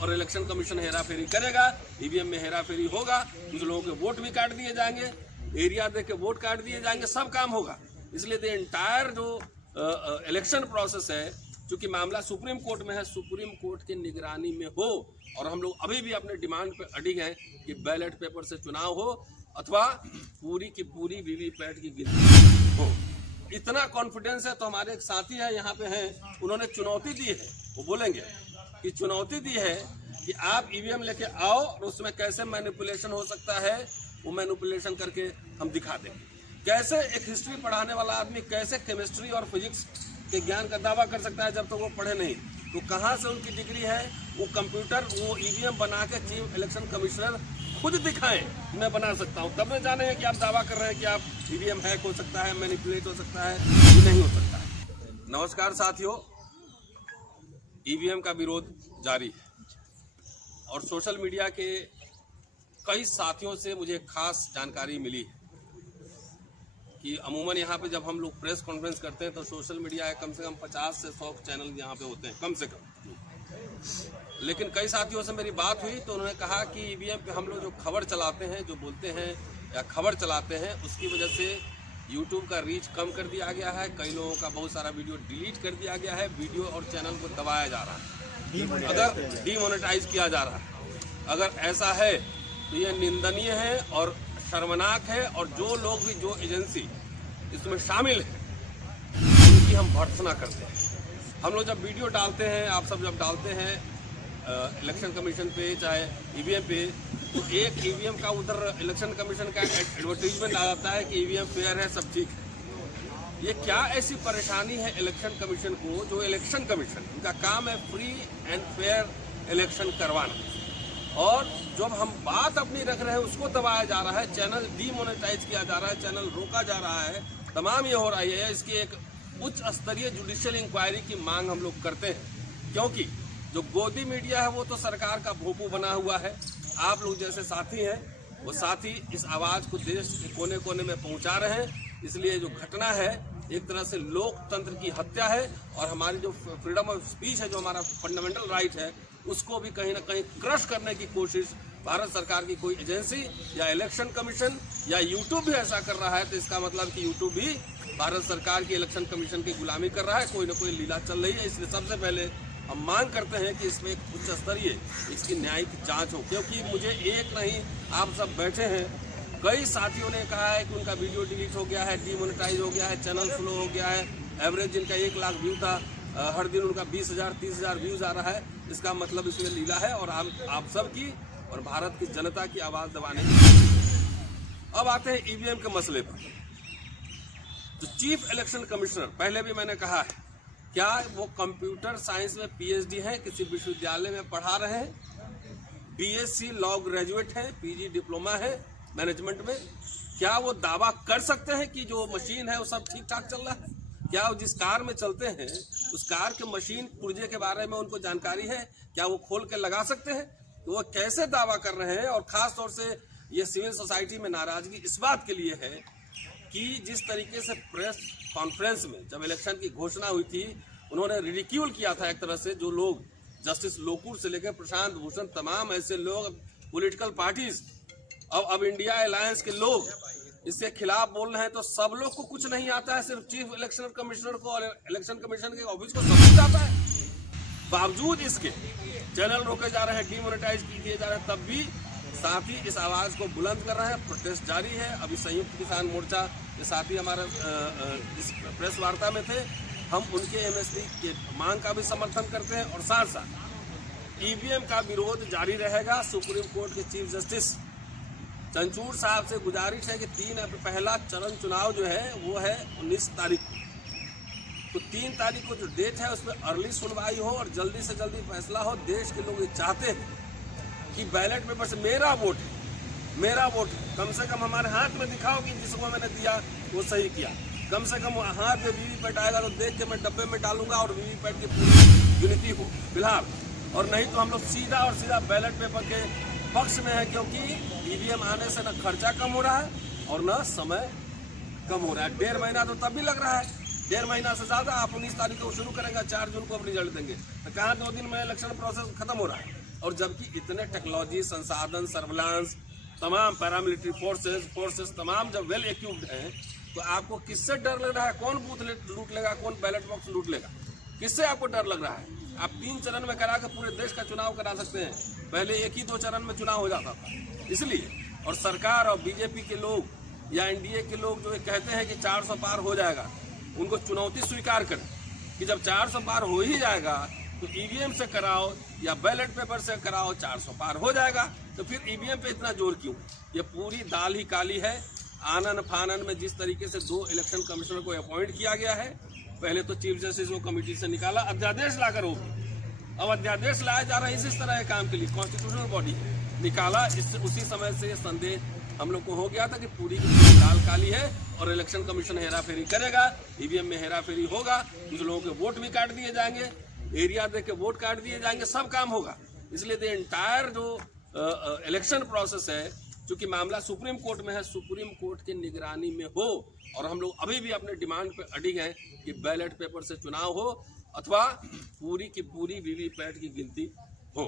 और election commission Hera फेरी करेगा, EVM में हेरा फेरी होगा, कुछ लोगों के वोट भी काट दिए जाएंगे, एरिया दे के वोट काट दिए जाएंगे, सब काम होगा। इसलिए द एंटायर जो इलेक्शन प्रोसेस है, चूंकि मामला सुप्रीम कोर्ट में है, सुप्रीम कोर्ट की निगरानी में हो। और हम लोग अभी भी अपने डिमांड पे अडिग हैं कि बैलेट पेपर से चुनाव हो अथवा पूरी की पूरी वीवीपैट की गिनती हो। इतना कॉन्फिडेंस है। तो हमारे एक साथी है यहाँ पे हैं, उन्होंने चुनौती दी है, वो बोलेंगे कि चुनौती दी है कि आप ईवीएम लेके आओ और उसमें कैसे मैनिपुलेशन हो सकता है, वो मैनिपुलेशन करके हम दिखा देंगे। कैसे एक हिस्ट्री पढ़ाने वाला आदमी कैसे केमिस्ट्री और फिजिक्स के ज्ञान का दावा कर सकता है जब तक वो पढ़े नहीं। तो कहाँ से उनकी डिग्री है? वो कंप्यूटर, वो ईवीएम बना के चीफ इलेक्शन कमिश्नर खुद दिखाएं मैं बना सकता हूँ, तब न जाने हैं कि आप दावा कर रहे हैं कि आप ईवीएम हैक हो सकता है, मैनिपुलेट हो सकता है, कि नहीं हो सकता है। नमस्कार साथियों, ईवीएम का विरोध जारी है और सोशल मीडिया के कई साथियों से मुझे खास जानकारी मिली है कि अमूमन यहाँ पे जब हम लोग प्रेस कॉन्फ्रेंस करते हैं तो सोशल मीडिया है कम से कम 50 से 100 चैनल यहाँ पे होते हैं कम से कम। लेकिन कई साथियों से मेरी बात हुई तो उन्होंने कहा कि ईवीएम पे हम लोग जो खबर चलाते हैं, जो बोलते हैं या खबर चलाते हैं, उसकी वजह से यूट्यूब का रीच कम कर दिया गया है। कई लोगों का बहुत सारा वीडियो डिलीट कर दिया गया है, वीडियो और चैनल को दबाया जा रहा है, अगर डीमोनेटाइज किया जा रहा है। अगर ऐसा है तो ये निंदनीय है और शर्मनाक है। और जो लोग भी, जो एजेंसी इसमें शामिल है, उनकी हम भर्त्सना करते हैं। हम लोग जब वीडियो डालते हैं, आप सब जब डालते हैं इलेक्शन कमीशन पे चाहे ईवीएम पे, तो एक ईवीएम का उधर इलेक्शन कमीशन का एडवर्टीजमेंट आ जाता है कि ईवीएम फेयर है, सब ठीक है। ये क्या ऐसी परेशानी है इलेक्शन कमीशन को, जो इलेक्शन कमीशन उनका काम है फ्री एंड फेयर इलेक्शन करवाना, और जब हम बात अपनी रख रहे हैं उसको दबाया जा रहा है, चैनल डीमोनेटाइज किया जा रहा है, चैनल रोका जा रहा है, तमाम ये हो रही है। इसकी एक उच्च स्तरीय जुडिशियल इंक्वायरी की मांग हम लोग करते हैं, क्योंकि जो गोदी मीडिया है वो तो सरकार का भोंपू बना हुआ है। आप लोग जैसे साथी हैं, वो साथी इस आवाज़ को देश के कोने कोने में पहुंचा रहे हैं। इसलिए जो घटना है एक तरह से लोकतंत्र की हत्या है, और हमारी जो फ्रीडम ऑफ स्पीच है, जो हमारा फंडामेंटल राइट है, उसको भी कहीं ना कहीं क्रश करने की कोशिश भारत सरकार की कोई एजेंसी या इलेक्शन कमीशन या यूट्यूब भी ऐसा कर रहा है। तो इसका मतलब कि यूट्यूब भी भारत सरकार की इलेक्शन कमीशन की गुलामी कर रहा है, कोई ना कोई लीला चल रही है। इसलिए सबसे पहले हम मांग करते हैं कि इसमें एक उच्च स्तरीय इसकी न्यायिक जांच हो, क्योंकि मुझे एक नहीं, आप सब बैठे हैं, कई साथियों ने कहा है कि उनका वीडियो डिलीट हो गया है, डीमोनेटाइज हो गया है, चैनल स्लो हो गया है, एवरेज जिनका 1 लाख व्यू था, हर दिन उनका 20,000 30,000 व्यूज आ रहा है। इसका मतलब इसमें लीला है और आप सब की और भारत की जनता की आवाज़ दबाने की। अब आते हैं ईवीएम के मसले पर। तो चीफ इलेक्शन कमिश्नर, पहले भी मैंने कहा है, क्या वो कंप्यूटर साइंस में पीएचडी है, किसी विश्वविद्यालय में पढ़ा रहे हैं, बीएससी लॉ ग्रेजुएट है, पीजी डिप्लोमा है मैनेजमेंट में? क्या वो दावा कर सकते हैं कि जो मशीन है वो सब ठीक ठाक चल रहा है? क्या वो जिस कार में चलते हैं उस कार के मशीन पुर्जे के बारे में उनको जानकारी है? क्या वो खोल के लगा सकते हैं? तो वो कैसे दावा कर रहे हैं? और खास तौर से ये सिविल सोसाइटी में नाराजगी इस बात के लिए है कि जिस तरीके से प्रेस कॉन्फ्रेंस में जब इलेक्शन की घोषणा हुई थी, उन्होंने रिडिक्यूल किया था एक तरह से, जो लोग जस्टिस लोकुर से लेकर प्रशांत भूषण, तमाम ऐसे लोग, पॉलिटिकल पार्टीज, अब इंडिया अलायंस के लोग इसके खिलाफ बोल रहे हैं। तो सब लोग को कुछ नहीं आता है, सिर्फ चीफ इलेक्शन कमिश्नर को और इलेक्शन कमीशन के ऑफिस को सब कुछ आता है। बावजूद इसके चैनल रोके जा रहे हैं, डीमोनेटाइज किए जा रहे हैं, तब भी साथी इस आवाज को बुलंद कर रहे हैं। प्रोटेस्ट जारी है। अभी संयुक्त किसान मोर्चा के साथी हमारे इस प्रेस वार्ता में थे, हम उनके एमएसपी के मांग का भी समर्थन करते हैं और साथ साथ ईवीएम का विरोध जारी रहेगा। सुप्रीम कोर्ट के चीफ जस्टिस चंचूड़ साहब से गुजारिश है कि 3 पहला चरण चुनाव जो है वो है 19 तारीख को, तो 3 तारीख को जो डेट है उसमें अर्ली सुनवाई हो और जल्दी से जल्दी फैसला हो। देश के लोग ये चाहते हैं कि बैलेट पेपर से मेरा वोट है, कम से कम हमारे हाथ में दिखाओ कि जिसको मैंने दिया वो सही किया। कम से कम हाथ में वीवीपैट आएगा तो देख के मैं डब्बे में डालूंगा और वीवीपैट की पूरी गिनती हो फिलहाल, और नहीं तो हम लोग सीधा बैलेट पेपर के पक्ष में है, क्योंकि ईवीएम आने से न खर्चा कम हो रहा है और न समय कम हो रहा है। 1.5 महीना तो तब भी लग रहा है, 1.5 महीना से ज़्यादा। आप 19 तारीख को शुरू करेंगे, 4 जून को अब रिजल्ट देंगे, तो कहाँ 2 दिन में इलेक्शन प्रोसेस खत्म हो रहा है। और जबकि इतने टेक्नोलॉजी, संसाधन, सर्विलांस, तमाम पैरामिलिट्री फोर्सेस तमाम जब वेल इक्विप्ड हैं, तो आपको किससे डर लग रहा है? कौन बूथ लूट लेगा, कौन बैलेट बॉक्स लूट लेगा? किससे आपको डर लग रहा है? आप 3 चरण में करा के पूरे देश का चुनाव करा सकते हैं, पहले 1 ही 2 चरण में चुनाव हो जाता था। इसलिए और सरकार और बीजेपी के लोग या एनडीए के लोग जो कहते हैं कि 400 पार हो जाएगा, उनको चुनौती स्वीकार करें कि जब 400 पार हो ही जाएगा तो ईवीएम से कराओ या बैलेट पेपर से कराओ, 400 पार हो जाएगा, तो फिर ईवीएम पे इतना जोर क्यों? ये पूरी दाल ही काली है। आनन फानन में जिस तरीके से 2 इलेक्शन कमिश्नर को अपॉइंट किया गया है, पहले तो चीफ जस्टिस को कमेटी से निकाला, अध्यादेश लाकर हो, अब अध्यादेश लाया जा रहा है इसी तरह के काम के लिए, कॉन्स्टिट्यूशनल बॉडी निकाला। उसी समय से संदेह हम लोग को हो गया था कि पूरी की पूरी दाल काली है और इलेक्शन कमीशन हेरा फेरी करेगा, ईवीएम में हेरा फेरी होगा, कुछ लोगों के वोट भी काट दिए जाएंगे, एरिया देख के वोट काट दिए जाएंगे, सब काम होगा। इसलिए द एंटायर जो इलेक्शन प्रोसेस है, चूंकि मामला सुप्रीम कोर्ट में है, सुप्रीम कोर्ट की निगरानी में हो। और हम लोग अभी भी अपने डिमांड पे अडिग हैं कि बैलेट पेपर से चुनाव हो अथवा पूरी की पूरी वीवीपैट की गिनती हो।